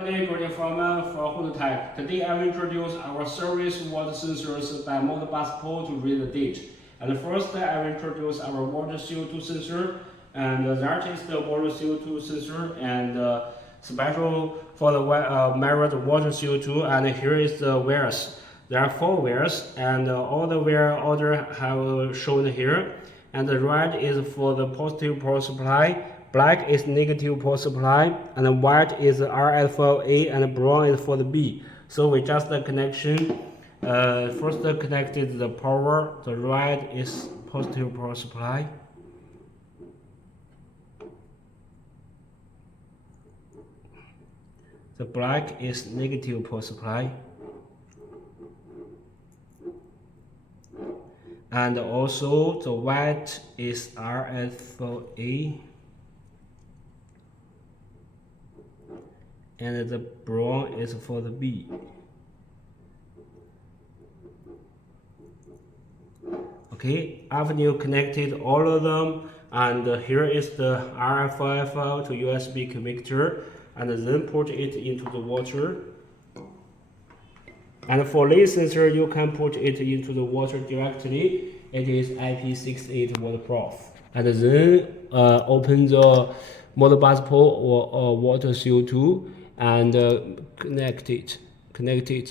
Greeting from Holotype. Today I will introduce our service water sensors by MODBUSPOLL to read the date. And first I will introduce our water CO2 sensor, and that is the water CO2 sensor and special for the measure the water CO2. And here is the wires. There are 4 wires, and all the wire order have shown here. And the red is for the positive power supply, black is negative power supply, and white is RF for A, and brown is for the B. So we just the connection. First connected the power. The red is positive power supply. The black is negative power supply. And also the white is RF for A, and the brown is for the B. Okay, after you connected all of them, and here is the RF to USB connector, and then put it into the water. And for this sensor, you can put it into the water directly. It is IP68 waterproof. And then open the MODBUSPOLL or water CO2 and connect it.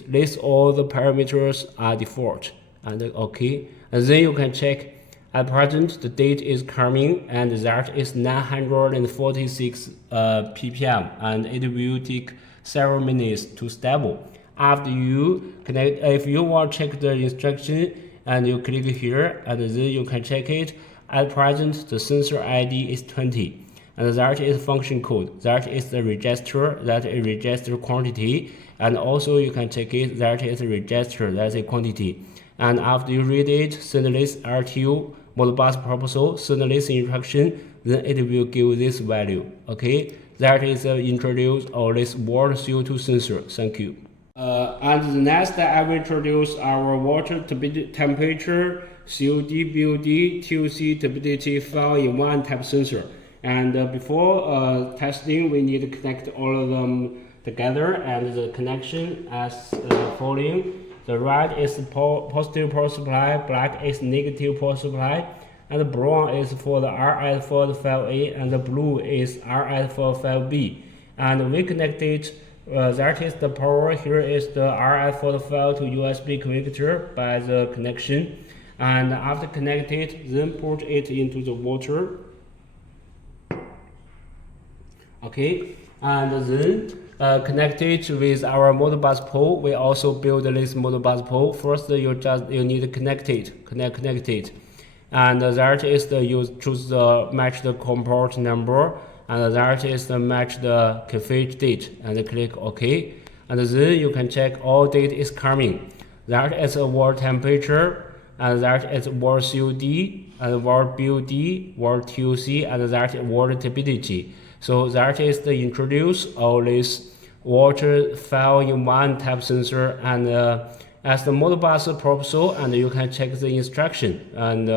List all the parameters are default and okay. And then you can check at present the date is coming, and that is 946 ppm, and it will take several minutes to stable. After you connect, if you want to check the instruction, and you click here, and then you can check it. At present, the sensor ID is 20, and that is function code. That is the register, that is register quantity, and also you can check it. That is register, that is quantity. And after you read it, send this RTU MODBUS proposal, send this instruction, then it will give this value. Okay, that is introduce all this water CO2 sensor. Thank you. And the next I will introduce our water temperature, COD, BOD, TOC turbidity file-in-one type sensor. And before testing, we need to connect all of them together, and the connection as following. The red is positive power supply, black is negative power supply, and the brown is for the RF for the file A, and the blue is RF for file B. And we connected. That is the power. Here is the RF for the file to USB connector by the connection. And after connected, then put it into the water. Okay, and then connect it with our MODBUSPOLL. We also build this MODBUSPOLL. First, you need to connect it, and that is the choose the match the port number. And that is the match the config date, and click OK. And then you can check all date is coming. That is a water temperature, and that is water COD, and water BOD, water TOC, and that is water turbidity. So that is the introduce all this water file-in-one type sensor, and as the MODBUS proposal, and you can check the instruction, and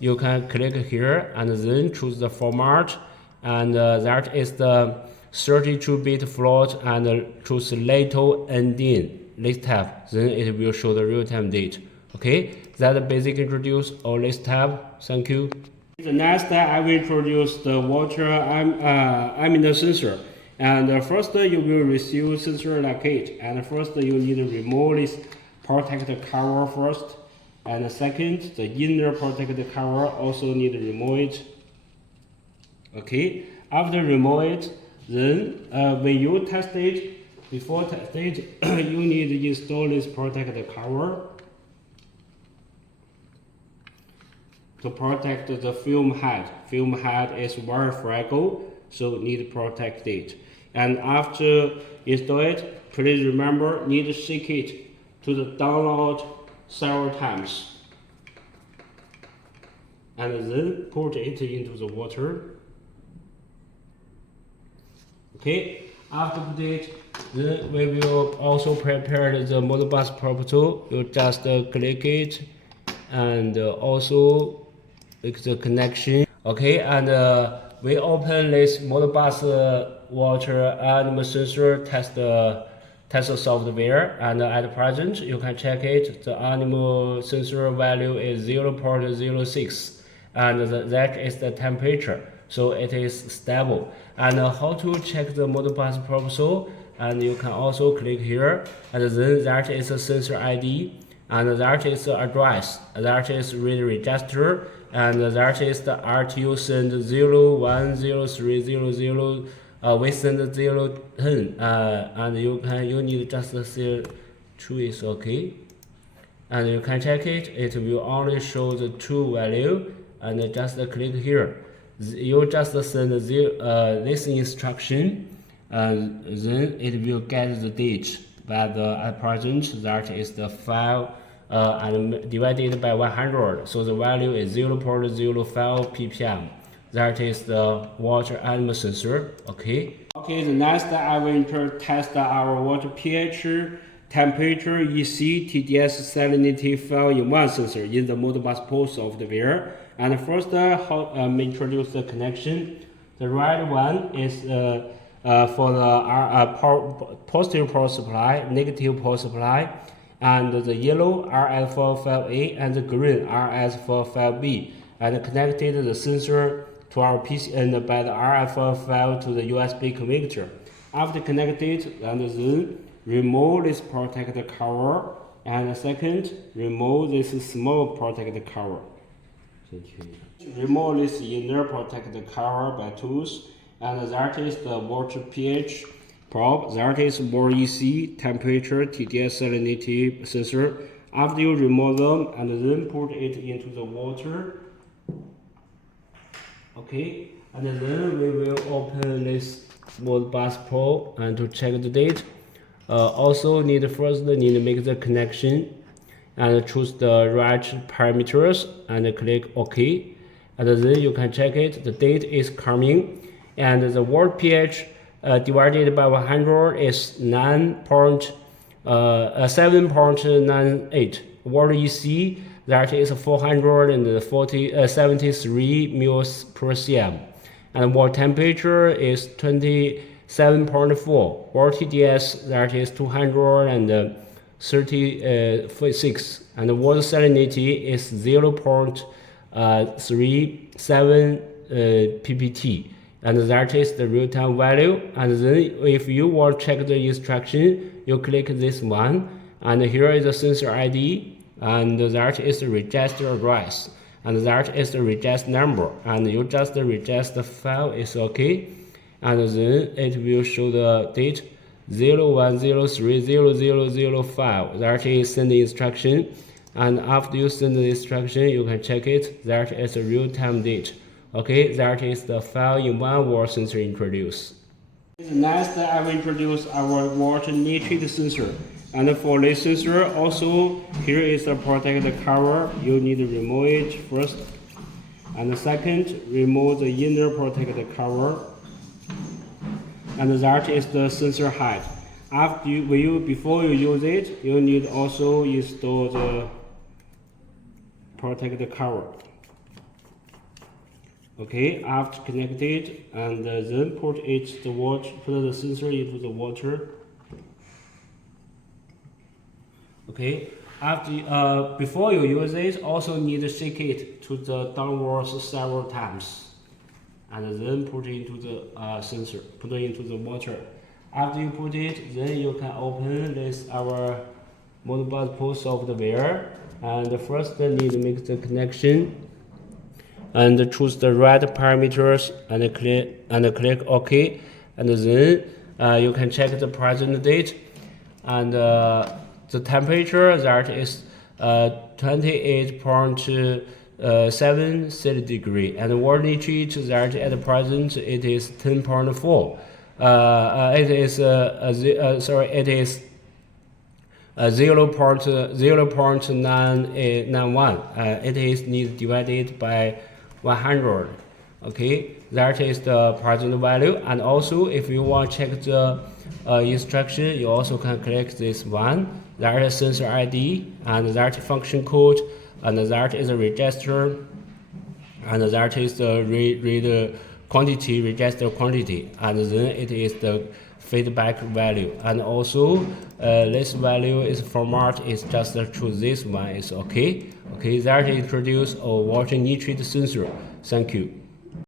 you can click here and then choose the format. And that is the 32-bit float, and choose little ending this tab, then it will show the real-time date. Okay, that basic introduce all this tab. Thank you. The next I will introduce the water amino sensor. And first you will receive sensor locate, and first you need to remove this protector cover first, and second the inner protector cover also need to remove it. Okay, after remove it, then when you test it, before test it, you need to install this protector cover to protect the film head. Film head is very fragile, so need to protect it. And after install it, please remember need to shake it to the download several times, and then put it into the water. Okay, after that, then we will also prepare the MODBUS proposal. You just click it, and also make the connection. Okay, and we open this MODBUS water animal sensor test software, and at present you can check it. The animal sensor value is 0.06, and that is the temperature, so it is stable. And how to check the Modbus proposal? And you can also click here, and then that is a sensor ID, and that is the address, that is read register, and that is the RTU send 010300. We send 010, and you need just say true is okay, and you can check it. It will only show the true value, and just click here. You just send this instruction, then it will get the date. But at present, that is the file and divided by 100, so the value is 0.05 ppm. That is the water animal sensor. Okay, the next I will test our water pH, temperature, EC, TDS, salinity file in one sensor in the MODBUSPOLL software. And first, introduce the connection. The red one is for the positive power supply, negative power supply, and the yellow RS45A and the green RS45B, and connected the sensor to our PCN by the RF45 to the USB connector. After connected, and then remove this protector cover, and second, remove this small protector cover. Remove this inner protector cover by tools, and that is the water pH probe, that is water EC, temperature, TDS, salinity sensor. After you remove them, and then put it into the water. Okay, and then we will open this MODBUSPOLL and to check the date. Also first need to make the connection, and choose the right parameters and click OK, and then you can check it. The date is coming, and the water pH divided by 100 is 7.98. Water EC, that is 473 mils per cm, and water temperature is 27.4. Water TDS, that is 236, and the water salinity is 0.37 ppt, and that is the real-time value. And then if you want to check the instruction, you click this one, and here is the sensor ID, and that is the register address, and that is the register number, and you just register the file is okay, and then it will show the date 01030005. That is send the instruction, and after you send the instruction, you can check it. That is a real-time date. Okay, that is the file in one water sensor introduced. Next, I will introduce our water nitrate sensor. And for this sensor, also here is the protector cover. You need to remove it first, and second, remove the inner protector cover, and that is the sensor height. Before you use it, you need also install the protector cover. Okay, after connected, and then put the sensor into the water. Okay, before you use it, also need to shake it to the downwards several times, and then put it into the sensor, put it into the water. After you put it, then you can open this our MODBUSPOLL software, and first need to make the connection, and choose the right parameters, and click OK, and then you can check the present date, and the temperature, that is 28.7 centigrade, and water nitrate, that at present it is 10.4. It is 0.991. It is need divided by 100. Okay, that is the present value. And also, if you want to check the instruction, you also can click this one. That is sensor ID, and that function code, and that is a register, and that is the read quantity register quantity, and then it is the feedback value. And also this value is format is just choose this one is okay. Okay, that introduce a water nitrate sensor. Thank you.